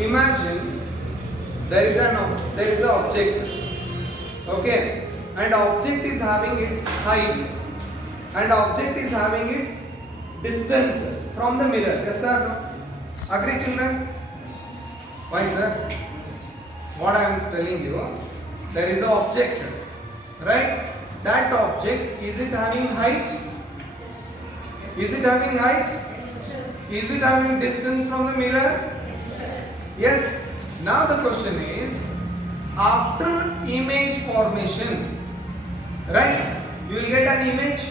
imagine there is an object, okay, and object is having its height and object is having its distance from the mirror. Yes sir? No? Agree children? Why sir? What I am telling you, there is an object, right? That object, is it having height? Is it having height? Is it having distance from the mirror? Yes. Now the question is, after image formation, right? You will get an image.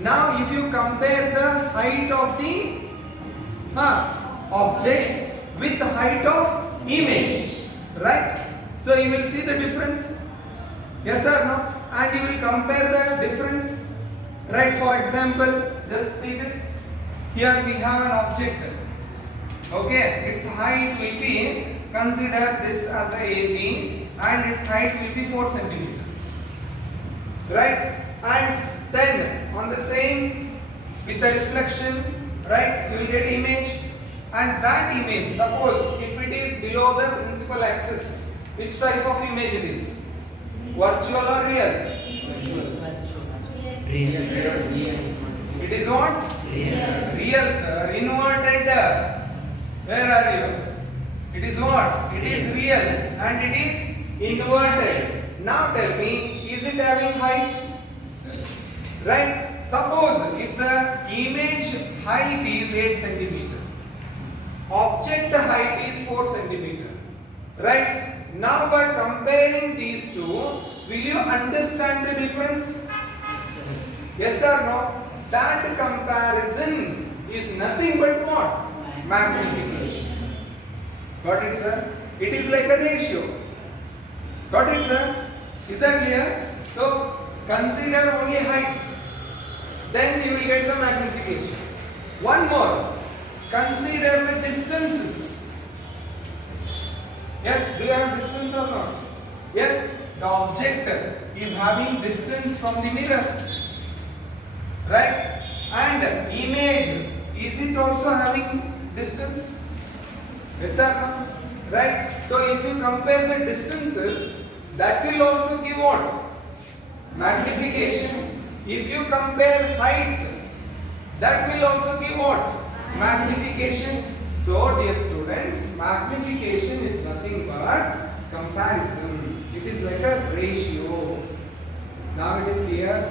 Now if you compare the height of the object with the height of image, right? So you will see the difference. Yes or no? And you will compare the difference, right? For example, just see this. Here we have an object. Okay, its height will be, consider this as a AB, and its height will be 4 centimeter. Right? And then on the same, with the reflection, right, you will get image, and that image, suppose if it is below the principal axis, which type of image it is? Virtual or real? It is what? Real sir. Inverted. Where are you? It is what? It is real and it is inverted. Now tell me, is it having height? Right? Suppose if the image height is 8 centimeter, object height is 4 centimeter. Right? Now by comparing these two, will you understand the difference? Yes or no? That comparison is nothing but what? Magnification. Got it sir? It is like a ratio. Got it sir? Is that clear? So consider only heights. Then you will get the magnification. One more. Consider the distances. Yes, do you have distance or not? Yes, the object is having distance from the mirror. Right? And image, is it also having distance? Yes or no? Right? So if you compare the distances, that will also give what? Magnification. If you compare heights, that will also give what? Magnification. So dear students, magnification is nothing but comparison. It is like a ratio. Now it is clear?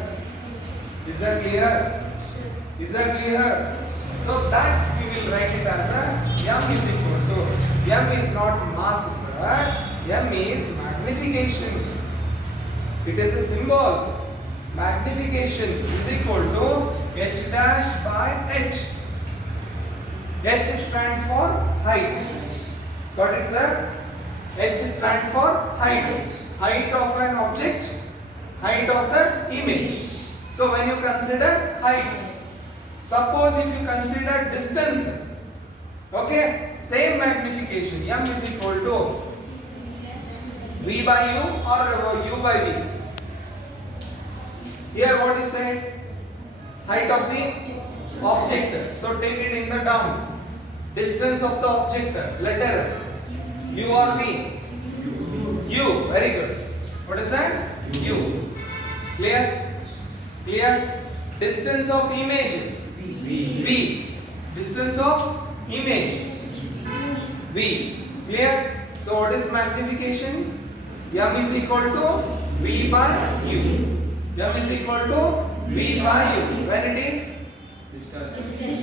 Is that clear? Is that clear? So that we will write it as a m is equal to, m is not mass sir, m is magnification. It is a symbol. Magnification is equal to h dash by h. H stands for height. Got it sir? H stands for height. Height of an object, height of the image. So when you consider heights, suppose if you consider distance, okay, same magnification, m is equal to v by u or u by v. Here what you said? Height of the object. So take it in the down. Distance of the object, letter u or v? U. Very good. What is that? U. Clear? Clear? Distance of image? V. Distance of image? V. Clear? So what is magnification? M is equal to V by U. M is equal to V by U. When it is?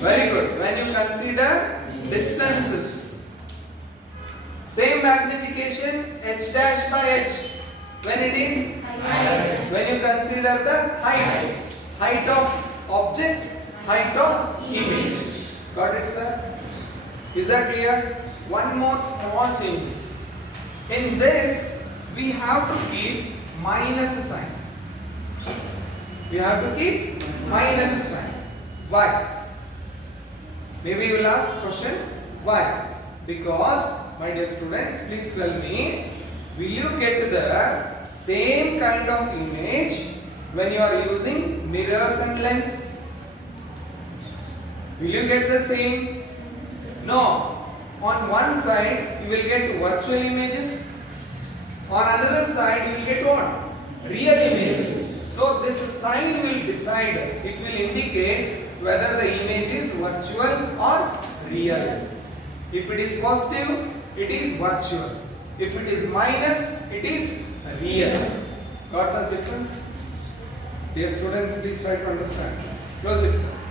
Very good. When you consider distances. Same magnification h dash by h. When it is? When you consider the heights. Height of object, height of image. Got it sir? Is that clear? One more small change. In this, we have to keep minus sign. We have to keep minus sign. Why? Maybe you will ask question, why? Because, my dear students, please tell me, will you get the same kind of image when you are using mirrors and lens? Will you get the same? No. On one side you will get virtual images, on another side you will get what? Real images. So this sign will decide, it will indicate whether the image is virtual or real. If it is positive, it is virtual. If it is minus, it is real. Got the difference? Dear students, please try to understand. Close it, sir.